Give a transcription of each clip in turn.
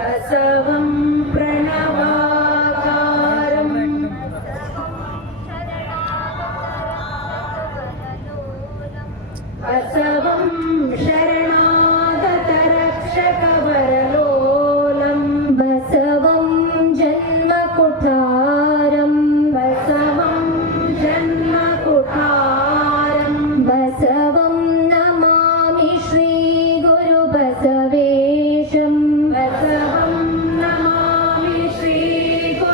बसवं प्रणवाकारं बसवं शरणागतरक्षकवरलोलं बसवं जन्मकुठारं बसवं जन्मकुठारं बसवं नमामि श्रीगुरुबसवेशं बसवं नमामि श्रीगुरुबसवेशं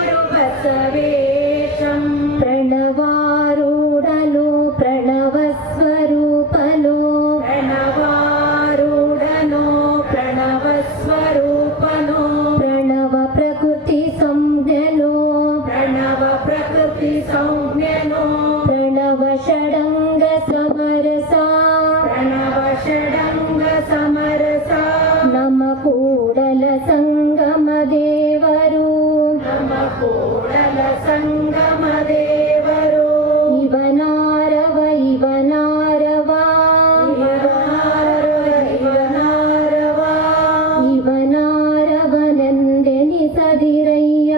प्रणवारूढलो प्रणवस्वरूपलो प्रणवारूढनो प्रणवस्वरूपनो प्रणवप्रकृतिसंज्ञनो प्रणवप्रकृतिसंज्ञनो प्रणवषडङ्गसमरसा प्रणवषडङ्गसमरसा नमकूडलसङ्गमदेवरू नमकूडलसङ्गमदेवरू ಇವನಾರವ ಇವನಾರವ ಇವನಾರವ ಇವನಾರವನೆಂದೆನಿಸದಿರಯ್ಯ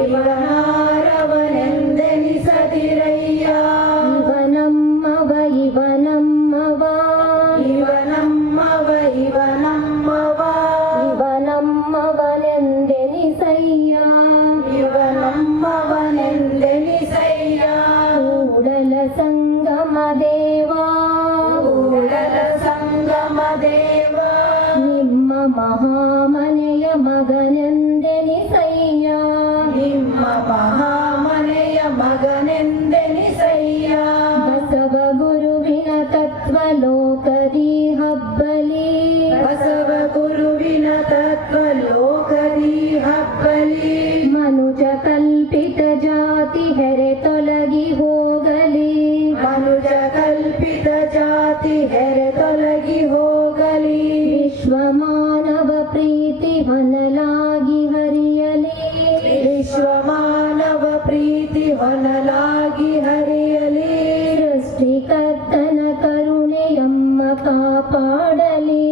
ಇವನಾರವನೆಂದೆನಿಸದಿರಯ್ಯ ಇವನಮ್ಮವ ಇವನಮ್ಮವ ಇವನಮ್ಮವ ಇವನಮ್ಮವ ಇವನಮ್ಮವನೆಂದೆನಿಸಯ್ಯ ಇವನಮ್ಮವನೆಂದೆನಿಸಯ್ಯ ಕೂಡಲ ಸಂಗಮ ದೇವ ಕೂಡಲ ಸಂಗಮ ದೇವ ನಿಮ್ಮ ಮಹಾಮನೆಯ ಮಗನೆಂದೆನಿಸಯ್ಯ ನಿಮ್ಮ ಮಹಾಮನೆಯ ಮಗನೆಂದೆನಿಸಯ್ಯ ಬಸವ ಗುರುವಿನ ತತ್ವಲೋಕದಿ ಹಬ್ಬಲಿ ಬಸವ ಗುರುವಿನ ತತ್ವಲೋಕದಿ ಹಬ್ಬಲಿ ಮನುಜ ಕಲ್ಪಿತ ಜಾತಿ ಹೆರೆ ತೊಲಗಿ ಹೋಗಲಿ ಮನುಜ ಕಲ್ಪಿತ ಜಾತಿ ಹೆರೆ ತೊಲಗಿ ಹೋಗಲಿ ವಿಶ್ವಮಾನವ ಪ್ರೀತಿ ಹೊನಲಾಗಿ ಹರಿಯಲಿ ವಿಶ್ವಮಾನವ ಪ್ರೀತಿ ಹೊನಲಾಗಿ ಹರಿಯಲಿ ಸೃಷ್ಟಿಕರ್ತನ ಕರುಣೆಯಮ್ಮ ಕಾಪಾಡಲಿ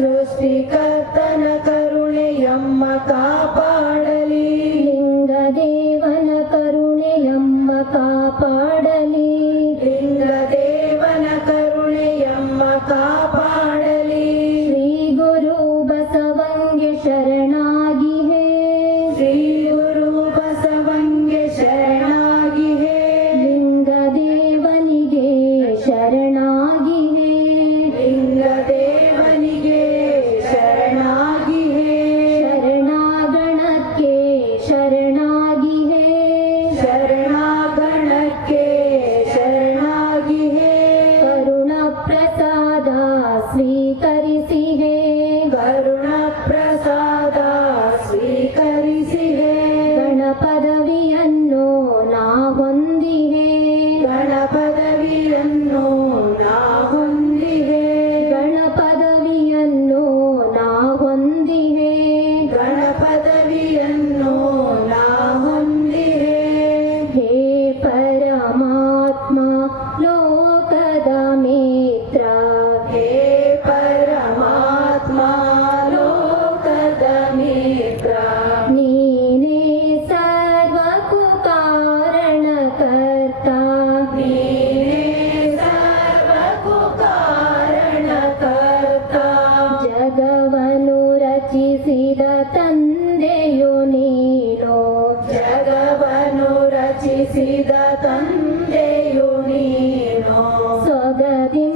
ಸೃಷ್ಟಿಕರ್ತನ ಕರುಣೆಯಮ್ಮ ಕಾಪಾಡಲಿ ಲಿಂಗದೇವನ ಕರುಣೆಯಮ್ಮ ಕಾಪಾಡಲಿ ಲಿಂಗದೇವನ ಕರುಣೆಯಮ್ಮ ಕಾಪಾಡಲಿ ಶ್ರೀ ಗುರು ಬಸವಂಗೆ ಶರಣಾಗಿ ಹೇ ಶ್ರೀ ಗುರು ಬಸವಂಗೆ ಶರಣಾಗಿ ಹೇ ಲಿಂಗದೇವನಿಗೆ ಶರಣಾಗಿ ಹೇ ಲಿಂಗದೇವನಿಗೆ ಶರಣಾಗಿ ಹೇ ಶರಣಾಗಣಕ್ಕೆ ಶರಣಾಗಿ ಹೇ ಶರಣಾಗಣಕ್ಕೆ ಶರಣಾಗಿ ಹೇ ಕರುಣ ಪ್ರಸಾದ ಸ್ವೀಕರಿಸಿ ಹೇ ಕರುಣ ಪ್ರಸಾದ ಸ್ವೀಕರಿಸಿ ಹೇ ಗಣಪದವಿಯನ್ನು ನಾ ಹೊಂದಿಹೇ ಗಣಪದವಿಯನ್ನು ನಾ ಹೊಂದಿಹೇ ಗಣಪದವಿಯನ್ನು ನಾ ಹೊಂದಿಹೇ ಗಣಪದವಿಯನ್ನು ನಾ ಹೊಂದಿಹೇ ಹೇ ಪರಮಾತ್ಮ ಲೋಕದ ಮಿತ್ರ ಹೇ ಪರಮಾತ್ಮ ಲೋಕದ ಮಿತ್ರ ನೀನೇ ಸರ್ವಕ್ಕೂ ಕಾರಣಕರ್ತ ನೀನೇ ಸರ್ವಕ್ಕೂ ಕಾರಣಕರ್ತ ಜಗವನ್ನು ರಚಿಸಿದ ತಂದೆಯು ನೀನು ಜಗವನ್ನು ರಚಿಸಿದ ತಂದೆಯು ನೀನು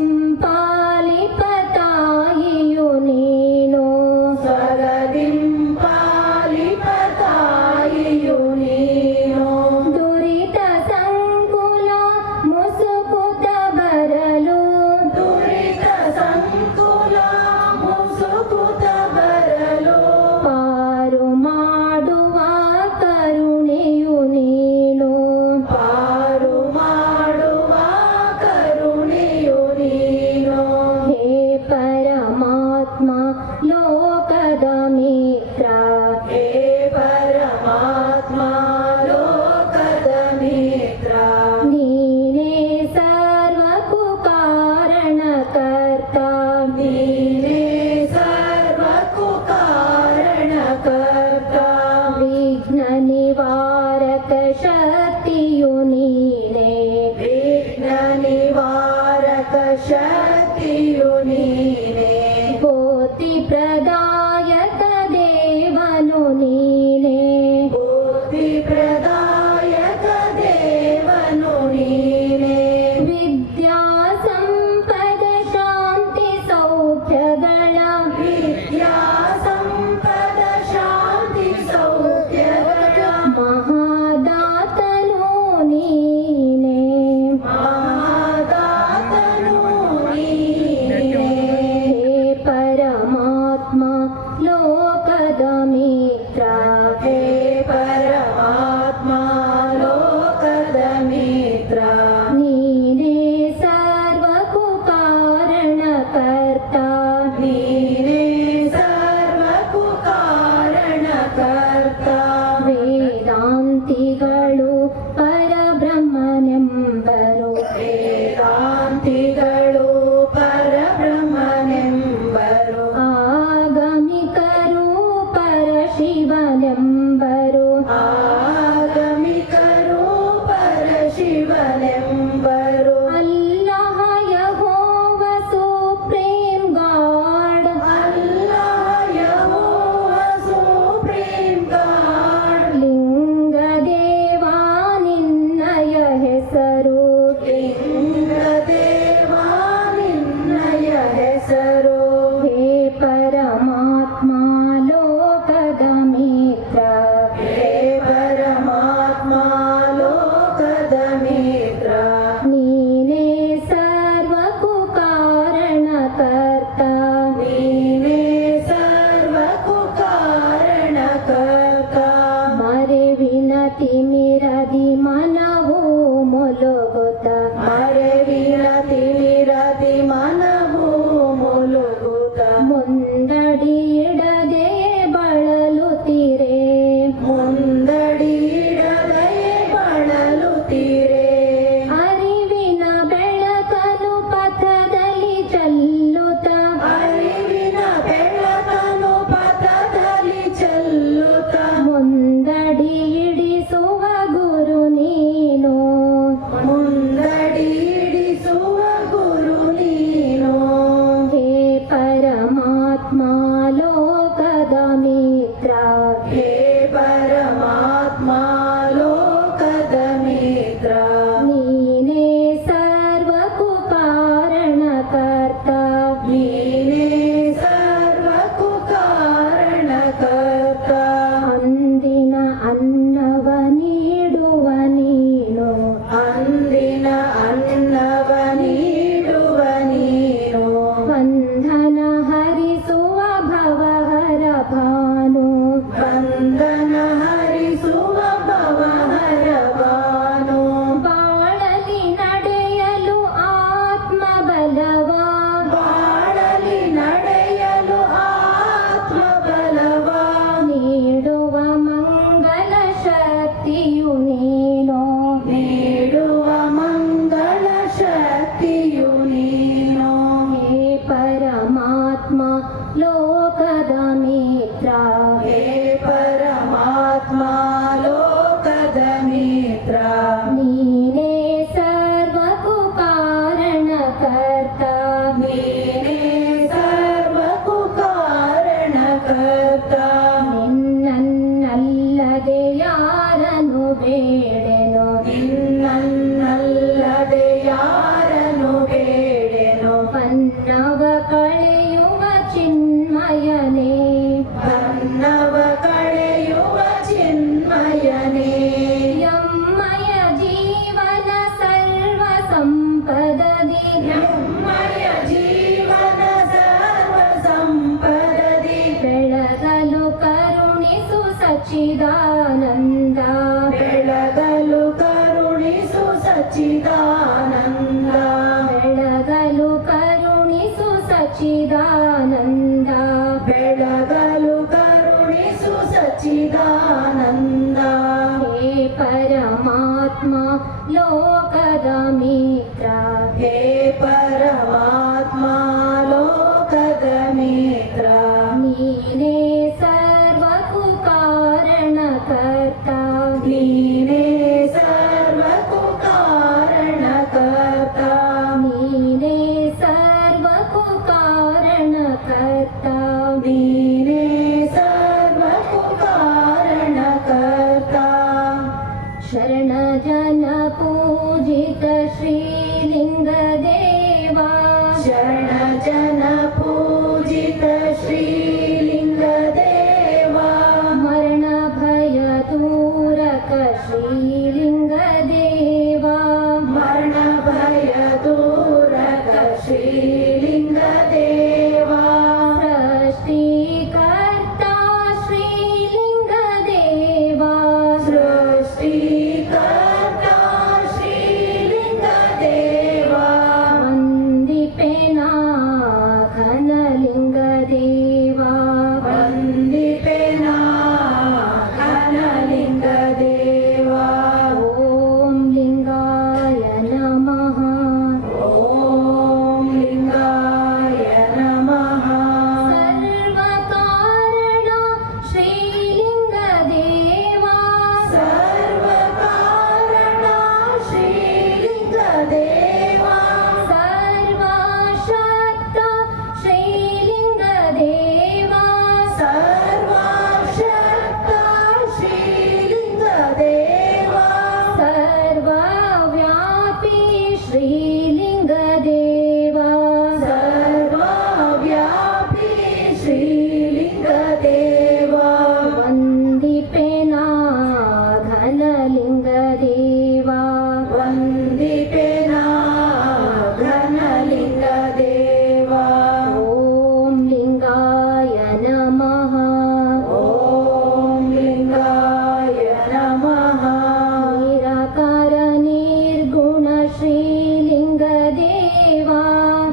ಸ್ವಗದಿಂಪಾಲಿಪ ತಾಯಿಯು ನೀನು ಸ್ವಗದಿಂಪಾಲಿಪ ತಾಯಿಯು ನೀನು ದುರಿತ ಸಂಕುಲ ಮುಸುಕುತ ಬರಲು ದುರಿತ ಸಂಕುಲ ಮುಸುಕುತ ಬರಲು ಪಾರು ಮಾಡುವ ಕರುಣೆಯು ನೀನು ಪಾರು ಮಾಡುವ ಕರುಣೆಯು ನೀನು ಹೇ ಪರಮಾತ್ಮ ಲೋಕದ ಮಿತ್ರ ಹೇ ಪರಮಾತ್ಮ ಲೋಕದ ಮಿತ್ರ ನೀನೇ ಸರ್ವಕ್ಕೂ ಕಾರಣಕರ್ತ ನೀನೇ ಸರ್ವಕ್ಕೂ ಕಾರಣಕರ್ತ ಪ್ರದಾಯಕ ದೇವನು ನೀನೇ ಬುದ್ಧಿ ಪ್ರದಾಯಕ ದೇವನು ನೀನೇ ವಿದ್ಯಾ ಸಂಪದ ಶಾಂತಿ ಸೌಖ್ಯಗಳ ವಿದ್ಯಾ ಸಂಪದ ಶಾಂತಿ ಸೌಖ್ಯಗಳ ಮಹಾದಾತನು ನೀನೇ ಮಹಾದಾತನು ನೀನೇ ಹೇ ಪರಮಾತ್ಮ ಲೋಕದ ಮಿತ್ರ ಹೇ ಪರಮಾತ್ಮ ಲೋಕದ ಮಿತ್ರ ನೀನೇ ಸರ್ವಕ್ಕೂ ಕಾರಣಕರ್ತ ನೀನೇ ಸರ್ವಕ್ಕೂ ಕಾರಣಕರ್ತ ವೇದಾಂತಿಗಳು ಪರಬ್ರಹ್ಮನೆಂಬರು ವೇದಾಂತಿಗಳು ಪರಬ್ರಹ್ಮನೆಂಬರು ಆಗಮಿಕರು ಪರಶಿವನೆಂಬರು ಆಗಮಿಕರು ಪರಶಿವನೆಂಬರು ಅಲ್ಲಹ ಯೆಹೋವ ಸುಪ್ರೀಂ ಗಾಡ್ ಅಲ್ಲಾಹ್ ಯೆಹೋವ ಸುಪ್ರೀಂ ಗಾಡ್ ಲಿಂಗ ದೇವ ನಿನ್ನಯ ಹೆಸರು ಲಿಂಗ ದೇವ ನಿನ್ನಯ ಹೆಸರು ಹೇ ಪರಮಾತ್ಮ ಲೋಕದ ಮಿತ್ರ ಹೇ ಪರಮಾತ್ಮ ಲೋಕದ ಮಿತ್ರ ನೀನೇ ಸರ್ವಕ್ಕೂ ಕಾರಣಕರ್ತ ನೀನೇ ಸರ್ವಕ್ಕೂ ಕಾರಣಕರ್ತ ಮರೆವಿನ ತಿಮಿರದಿ ಮನವು ಮೊಲಗುತ್ತ ಮರೆವಿನ ತಿಮಿರತಿ ಮನವು ಮುಲುಗುತ್ತ ಮುಂದಡಿ ಇಡದೆ ಬಳಲುತ್ತಿರೆ ಮುಂದಡಿಡದೆ ಬಳಲುತ್ತೀರೆ ಅರಿವಿನ ಬೆಳಕನು ಪಥದಲ್ಲಿ ಚೆಲ್ಲುತ್ತ ಅರಿವಿನ ಬೆಳಕನು ಪಥದಲ್ಲಿ ಚೆಲ್ಲುತ್ತ ಮುಂದಡಿ ಇಡಿಸುವ ಗುರು ನೀನು ಮುಂದಡಿಡಿಸುವ ಗುರು ನೀನು ಹೇ ಪರಮಾತ್ಮ ಲೋಕದ ಮಿತ್ರ ಹೇ ಪರಮಾತ್ಮ ಲೋಕದ ಮಿತ್ರ ನೀನೇ ಸರ್ವಕ್ಕೂ ಕಾರಣಕರ್ತ ನೀನೇ ಸರ್ವಕ್ಕೂ ಕಾರಣಕರ್ತ ಅಂದಿನ ಅನ್ನವ ನೀಡುವ ನೀನು ಅಂದಿನ ಅನ್ನವ ನೀಡುವ ನೀನು ಬಂಧನ ಹರಿಸುವ ಭವಹರ ಭಾನು ಬಂಧನ ಹರಿಸುವ ಭವಹರ ಬಾನು ಬಾಳಲಿ ನಡೆಯಲು ಆತ್ಮ ಬಲವ ಬಾಳಲಿ ನಡೆಯಲು ಆತ್ಮ ಬಲವ ನೀಡುವ ಮಂಗಲ ಶಕ್ತಿಯು ನೀನು ನೀಡುವ ಮಂಗಳ ಶಕ್ತಿಯು ನೀನು ಹೇ ಪರಮಾತ್ಮ ಲೋಕದ ಮಿತ್ರ ಹೇ ಪರಮಾತ್ಮ ಲೋಕದ ಮಿತ್ರ ನೀನೇ ಸರ್ವಕ್ಕೂ ಕಾರಣಕರ್ತ ನೀನೇ ಸರ್ವಕ್ಕೂ ಕಾರಣಕರ್ತ ನಿನ್ನನ್ನಲ್ಲದೆ ಯಾರನ್ನು ಬೇಡೆನು ನಿನ್ನನ್ನಲ್ಲದೆ ಯಾರನು ಬೇಡೆನು ಪನ್ನವ ಕಳೆಯುವ ಚಿನ್ಮಯನೇ ಬನ್ನವ ಕಳೆಯುವ ಚಿನ್ಮಯನೇ ಯಮ್ಮಯ ಜೀವನ ಸರ್ವ ಸಂಪದದಿ ನಮ್ಮಯ ಜೀವನ ಸರ್ವ ಸಂಪದದಿ ಬೆಳಗಲು ಕರುಣಿಸು ಸಚ್ಚಿದಾನಂದ ಬೆಳಗಲು ಕರುಣಿಸು ಸಚ್ಚಿದಾನಂದ ಬೆಳಗಲು ಕರುಣಿಸು ಸಚ್ಚಿದಾನಂದ ಬೆಳಗಲು ಕರುಣಿಸು ಸಚ್ಚಿದಾನಂದ ಹೇ ಪರಮಾತ್ಮ ಲೋಕದ ಮಿತ್ರ ಹೇ ಪರಮಾತ್ಮ ಲೋಕದ ಮಿತ್ರ ನೀನೇ ಸರ್ವಕ್ಕೂ ಕಾರಣಕರ್ತ ನೀನೇ ಸರ್ವಕ್ಕೂ ಕಾರಣಕರ್ತ ನೀನೇ ಸರ್ವಕ್ಕೂ ಕಾರಣಕರ್ತ ನೀನೇ ಸರ್ವಕ್ಕೂ ಕಾರಣಕರ್ತ. ಶರಣ ಜನ ಪೂಜಿತ ಶ್ರೀಲಿಂಗ ದೇವಾ, ಶರಣ ಜನ ಪೂಜಿತ ಶ್ರೀಲಿಂಗ ದೇವಾ, ಮರಣ ಭಯ ದೂರಕ ಶ್ರೀಲಿಂಗ ದೇವಾ, ಮರಣ ಭಯ ದೂರಕ ಶ್ರೀಲಿಂಗ ದೇವಾ, ಸೃಷ್ಟಿಕರ್ತ ಶ್ರೀಲಿಂಗ ದೇವಾ, ಸೃಷ್ಟಿಕರ್ತ ಶ್ರೀಲಿಂಗ ದೇವಾ, ವಂದಿಪೆನಾ ಘನಲಿಂಗ ದೇವಾ, ವಂದಿಪೆನಾ ಘನಲಿಂಗ ದೇವಾ. ಓಂ ಲಿಂಗಾಯ ನಮಃ, ಓಂ ಲಿಂಗಾಯ ನಮಃ. ಸರ್ವಕಾರಣ ಶ್ರೀಲಿಂಗ ದೇವಾ, ಸರ್ವಕಾರಣ ಶ್ರೀಲಿಂಗ ದೇವಾ, ಸರ್ವಶಕ್ತ ಶ್ರೀಲಿಂಗ ದೇವಾ, ಸರ್ವಶಕ್ತ ಶ್ರೀಲಿಂಗ ದೇವಾ, ಸರ್ವವ್ಯಾಪಿ ಶ್ರೀಲಿಂಗ ದೇವಾ, ಸರ್ವವ್ಯಾಪಿ ಶ್ರೀಲಿಂಗ ದೇವಾ, ವಂದಿಪೆನಾ ಘನಲಿಂಗ ದೇವಾ, ವಂದಿಪೆನಾ ಘನಲಿಂಗ ದೇವಾ. ಓಂ ಲಿಂಗಾಯ ನಮಃ, ಓಂ ಲಿಂಗಾಯ ನಮಃ. ನಿರಾಕಾರ ನಿರ್ಗುಣ ಶ್ರೀಲಿಂಗ ದೇವಾ,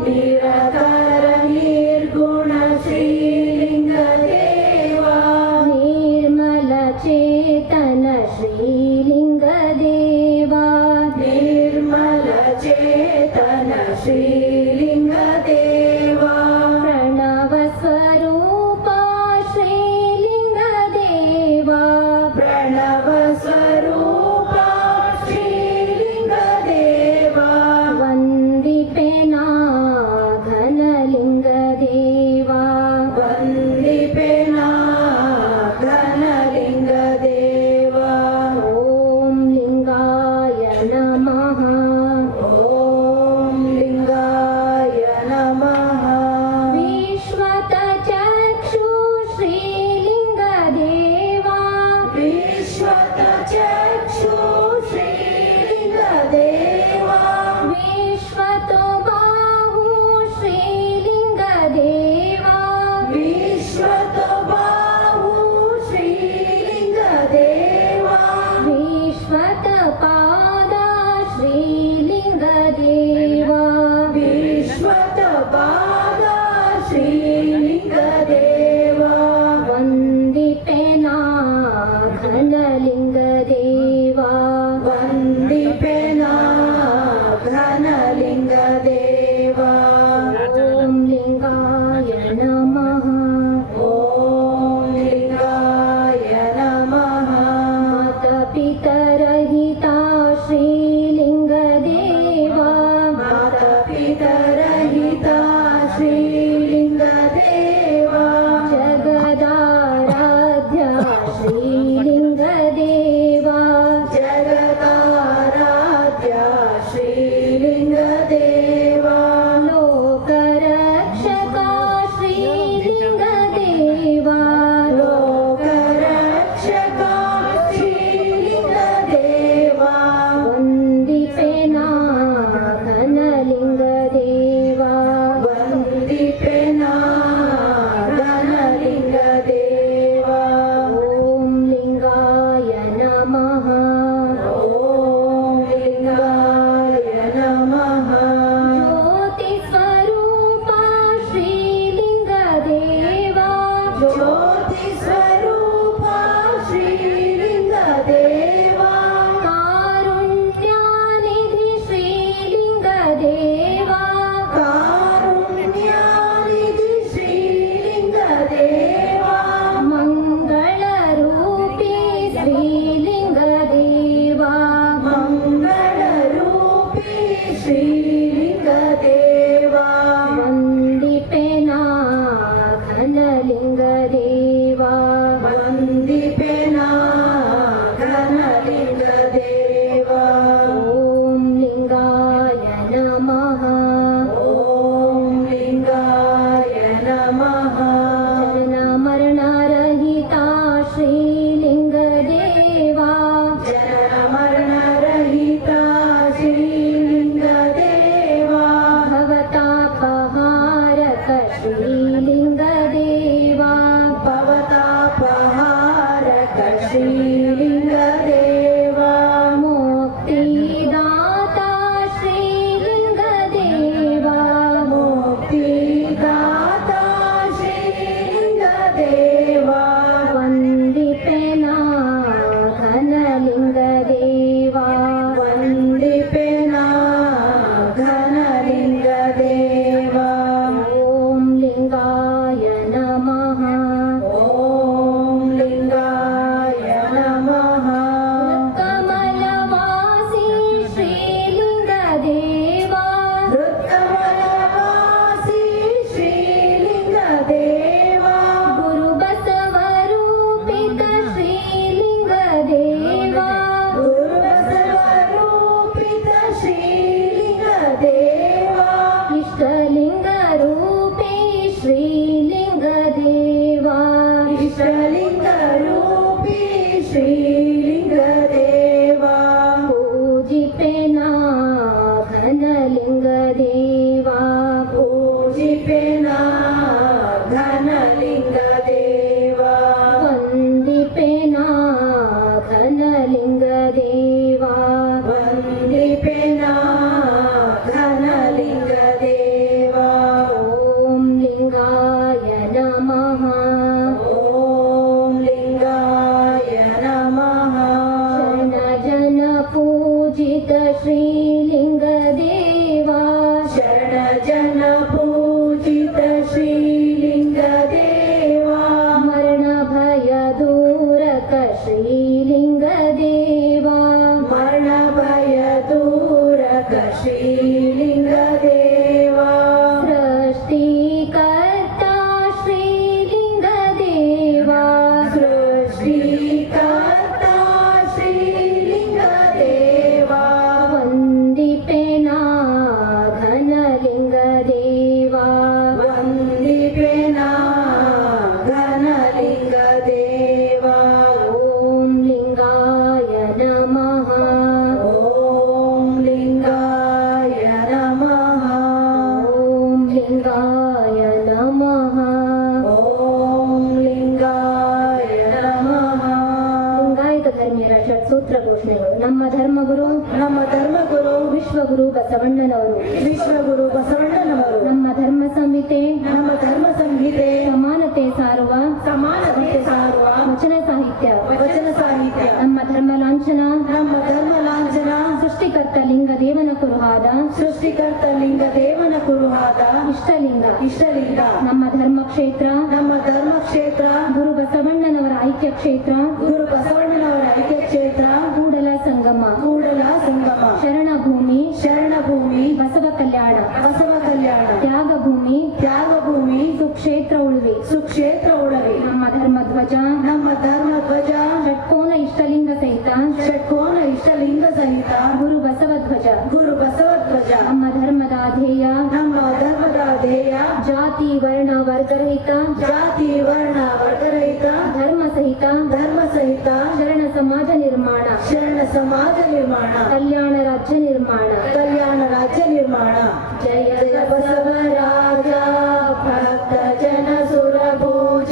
ನಿರಾಕಾರ ನಿರ್ಗುಣ ಶ್ರೀಲಿಂಗ ದೇವಾ, ನಿರ್ಮಲ ಚೇತನ ಶ್ರೀಲಿಂಗ ದೇವಾ, ನಿರ್ಮಲ ಚೇತನ ಶ್ರೀಲಿಂಗ ದೇವಾ, ಪ್ರಣವ ಸ್ವರೂಪ ಶ್ರೀಲಿಂಗ ದೇವಾ, ಪ್ರಣವ ಸ್ವರೂಪ ಶ್ರೀಲಿಂಗ ದೇವಾ, ವಂದಿಪೆನಾ ಘನಲಿಂಗ ದೇವಾ, ವಂದಿಪೆನಾ ಘನಲಿಂಗ ದೇವಾ. ಓಂ ಲಿಂಗಾಯ ನಮಃ, ಓಂ ಲಿಂಗಾಯ ನಮಃ. ವಿಶ್ವತ ಚಕ್ಷು ಶ್ರೀಲಿಂಗ ದೇವಾ, ವಿಶ್ವತ ಚಕ್ಷು ಶ್ರೀಲಿಂಗ ದೇವಾ, ವಿಶ್ವತೋ ಬಾಹು ಶ್ರೀಲಿಂಗ ದೇವಾ, ವಿಶ್ವತ ಬಾಹು ಶ್ರೀಲಿಂಗ ದೇವಾ, ವಿಶ್ವತ ಪಾದ ಶ್ರೀಲಿಂಗ ದೇವಾ, ವಿಶ್ವತ ಪಾದ ಶ್ರೀಲಿಂಗ ದೇವಾ, ವಂದಿಪೆನಾ ಘನಲಿಂಗ ದೇವಾ, ವಂದಿಪೆನಾ ಘನಲಿಂಗ ದೇವಾ. ಓಂ ಲಿಂಗಾಯ ನಮಃ, ಓಂ ಲಿಂಗಾಯ ನಮಃ. ಮಾತ ಪಿತರಹಿತ ಶ್ರೀಲಿಂಗ ದೇವಾ, ಮಾತ ಪಿತರಹಿತ ಶ್ರೀಲಿಂಗ ದೇವಾ, ಜಗದಾರಾಧ್ಯ ಶ್ರೀಲಿಂಗ ದೇವಾ, ಜಗದಾರಾಧ್ಯ ಶ್ರೀಲಿಂಗ ದೇವಾ, ಲೋಕರಕ್ಷಕ ಶ್ರೀಲಿಂಗ ದೇವಾ, ಲೋಕರಕ್ಷಕ ಶ್ರೀಲಿಂಗ ದೇವಾ, ವಂದಿಪೆನಾ ಘನಲಿಂಗ ದೇವಾ, ವಂದಿಪೆನಾ ಘನಲಿಂಗ ದೇವಾ. ಓಂ ಲಿಂಗಾಯ ನಮಃ, ಓಂ ಲಿಂಗಾಯ ನಮಃ. ಜ್ಯೋತಿ ಸ್ವರೂಪ ಶ್ರೀಲಿಂಗ ದೇವಾ, ಜ್ಯೋತಿ ಸ್ವರೂಪ ಶ್ರೀಲಿಂಗ ದೇವಾ, ಕಾರುಣ್ಯನಿಧಿ ಶ್ರೀಲಿಂಗ ದೇವಾ, ಕಾರುಣ್ಯನಿಧಿ ಶ್ರೀಲಿಂಗ ದೇವಾ, ಮಂಗಳ ರೂಪಿ ಶ್ರೀಲಿಂಗ ದೇವಾ, ಮಂಗಳ ರೂಪಿ ಶ್ರೀಲಿಂಗ ದೇವಾ, ವಂದಿಪೆನಾ ಘನ ಘನಲಿಂಗದೇವಾ ವಂದಿಪೆನಾ ಘನಲಿಂಗದೇವಾ ಓಂ ಲಿಂಗಾಯ ನಮಃ ಓಂ ಲಿಂಗಾಯ ನಮಃ ಜನನ ಮರಣರಹಿತ ಶ್ರೀಲಿಂಗದೇವಾ ಜನನ ಮರಣರಹಿತ ಶ್ರೀಲಿಂಗದೇವಾ ಭವತಾಪಹಾರಕ ಶ್ರೀಲಿಂಗದೇವಾ ಭವತಾಪಹಾರಕ ಶ್ರೀಲಿಂಗದೇವಾ ಮುಕ್ತಿದಾತ ಶ್ರೀಲಿಂಗದೇವಾ ಮುಕ್ತಿದಾತ ಶ್ರೀಲಿಂಗದೇವಾ ವಂದಿಪೆನಾ ಘನಲಿಂಗದೇವಾ ವಂದಿಪೆನಾ ಘನಲಿಂಗದೇವಾ ಓಂ ಲಿಂಗಾಯ ನಮಃ ಓಂ ಲಿಂಗಾಯ ನಮಃ ಕಮಲವಾಸಿ ಶ್ರೀಲಿಂಗದೇವಾ ಹೃತ್ಕಮಲವಾಸಿ ಶ್ರೀಲಿಂಗದೇವಾ ಗುರುಬಸವರೂಪಿತ ಶ್ರೀಲಿಂಗದೇವಾ ಗುರುಬಸವರೂಪಿತ ಶ್ರೀಲಿಂಗದೇವಾ ಇಷ್ಟಲಿಂಗರೂಪಿ ಶ್ರೀಲಿಂಗದೇವಾ ಇಷ್ಟಲಿಂಗರೂಪಿ ಶ್ರೀಲಿಂಗದೇವಾ ಪೂಜಿಪೆನಾ ಘನಲಿಂಗದೇವಾ ಪೂಜಿಪೆನಾ ಘನಲಿಂಗದೇವಾ ವಂದಿಪೆನಾ ಘನಲಿಂಗದೇವಾ ವಂದಿಪೆನಾ ಘನಲಿಂಗದೇವಾ ಓಂ ಲಿಂಗಾಯ ನಮಃ ಓಂ ಲಿಂಗಾಯ ನಮಃ ಶರಣ ಜನ ಪೂಜಿತ ಶ್ರೀಲಿಂಗದೇವಾ ಶರಣ ಜನ ಪೂಜಿತ ಶ್ರೀಲಿಂಗದೇವಾ ಮರಣ ಭಯ ದೂರಕ ಶ್ರೀಲಿಂಗದೇವಾ ಮರಣ ಭಯ ದೂರಕ ಶ್ರೀಲಿಂಗದೇವಾ ಸೃಷ್ಟಿಕರ್ತ ಶ್ರೀಲಿಂಗದೇವಾ ಸೃಷ್ಟಿಕರ್ತ ಶ್ರೀಲಿಂಗದೇವಾ ವಂದಿಪೆನಾ ಘನಲಿಂಗದೇವಾ ವಂದಿಪೆನಾ ಘನಲಿಂಗದೇವಾ ಓಂ ಲಿಂಗಾಯ ನಮಃ ಓಂ ಲಿಂಗಾಯ ನಮಃ ಓಂ ಲಿಂಗಾಯ ನಮಃ ಓಂ ಲಿಂಗಾಯ ನಮಃ ಲಿಂಗಾಯತ ಧರ್ಮೀಯರ ಷಟ್ಸೂತ್ರ ಘೋಷಣೆಗಳು. ನಮ್ಮ ಧರ್ಮಗುರು ನಮ್ಮ ಧರ್ಮಗುರು ವಿಶ್ವಗುರು ಬಸವಣ್ಣನವರು. ವಿಶ್ವಗುರು ಬಸವಣ್ಣನವರು ನಮ್ಮ ಧರ್ಮ ಸಂಹಿತೆ ನಮ್ಮ ಧರ್ಮ ಸಂಹಿತೆ ಸಮಾನತೆ ಸಾರುವ ಸಮಾನತೆ ಸಾರುವ ವಚನ ಸಾಹಿತ್ಯ. ವಚನ ಸಾಹಿತ್ಯ ನಮ್ಮ ಧರ್ಮ ಲಾಂಛನ ನಮ್ಮ ಧರ್ಮ ಲಾಂಛನ ಸೃಷ್ಟಿಕರ್ತ ಲಿಂಗ ದೇವನ ಕುರುಹಾದ ಸೃಷ್ಟಿಕರ್ತ ಲಿಂಗ ದೇವನ ಕುರುಹಾದ ಇಷ್ಟಲಿಂಗ. ಇಷ್ಟಲಿಂಗ ನಮ್ಮ ಧರ್ಮ ಕ್ಷೇತ್ರ ನಮ್ಮ ಧರ್ಮ ಕ್ಷೇತ್ರ ಗುರು ಬಸವಣ್ಣನವರ ಐಕ್ಯ ಕ್ಷೇತ್ರ ಗುರು ಬಸವಣ್ಣನವರ ಐಕ್ಯ ಕ್ಷೇತ್ರ ಕೂಡಲ ಸಂಗಮ ಕೂಡಲ ಸಂಗಮ ಶರಣ ಭೂಮಿ ಶರಣ ಭೂಮಿ ಬಸವ ಕಲ್ಯಾಣ ಬಸವ ಕಲ್ಯಾಣ ತ್ಯಾಗ ಭೂಮಿ ತ್ಯಾಗ ಭೂಮಿ ಸುಕ್ಷೇತ್ರ ಉಳುವಿ. ಸುಕ್ಷೇತ್ರ ಉಳವಿ ನಮ್ಮ ಧರ್ಮ ಧ್ವಜ ನಮ್ಮ ಧರ್ಮ ಧ್ವಜ ಷಟ್ಕೋನ ಇಷ್ಟಲಿಂಗ ಸಹಿತ ಷಟ್ಕೋನ ಇಷ್ಟಲಿಂಗ ಸಹಿತ ಗುರು ಬಸವ ಧ್ವಜ. ಗುರು ಬಸವ ಧ್ವಜ ನಮ್ಮ ಧರ್ಮದ ಧ್ಯೇಯ ನಮ್ಮ ಧರ್ಮದ ಧ್ಯೇಯ ಜಾತಿ ವರ್ಣ ವರ್ಗರಹಿತ ಜಾತಿ ವರ್ಣ ವರ್ಗರಹಿತ ಧರ್ಮ ಸಹಿತ ಧರ್ಮ ಸಹಿತ ಶರಣ ಸಮಾಜ ನಿರ್ಮಾಣ ಶರಣ ಸಮಾಜ ನಿರ್ಮಾಣ ಕಲ್ಯಾಣ ರಾಜ್ಯ ನಿರ್ಮಾಣ. ಕಲ್ಯಾಣ ರಾಜ್ಯ ನಿರ್ಮಾಣ ಜಯ ಜಯ ಬಸವರಾಜ ಭಕ್ತ ಜನ ಸುರಭೂಜ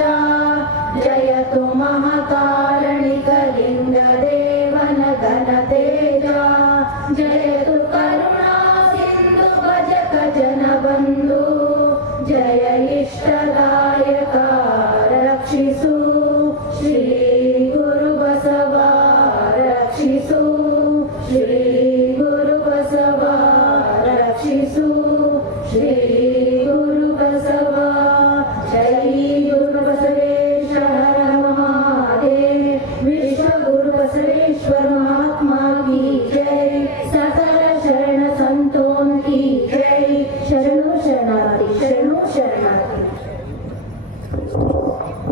ಜಯತು ಮಹಾಕಾರಣಿಕ ಲಿಂಗ ದೇವನ ಘನ ತೇಜ ಜಯತು ಕರುಣಾ ಸಿಂಧು ಭಜಕ ಜನ ಬಂಧು ಜಯ ಇಷ್ಟದಾಯಕ ರಕ್ಷಿಸು ಶ್ರೀ ಗುರು ಬಸವ ರಕ್ಷಿಸು ಶ್ರೀ ಗುರು ಬಸವ ರಕ್ಷಿಸು ಶ್ರೀ ಗುರು ಬಸವ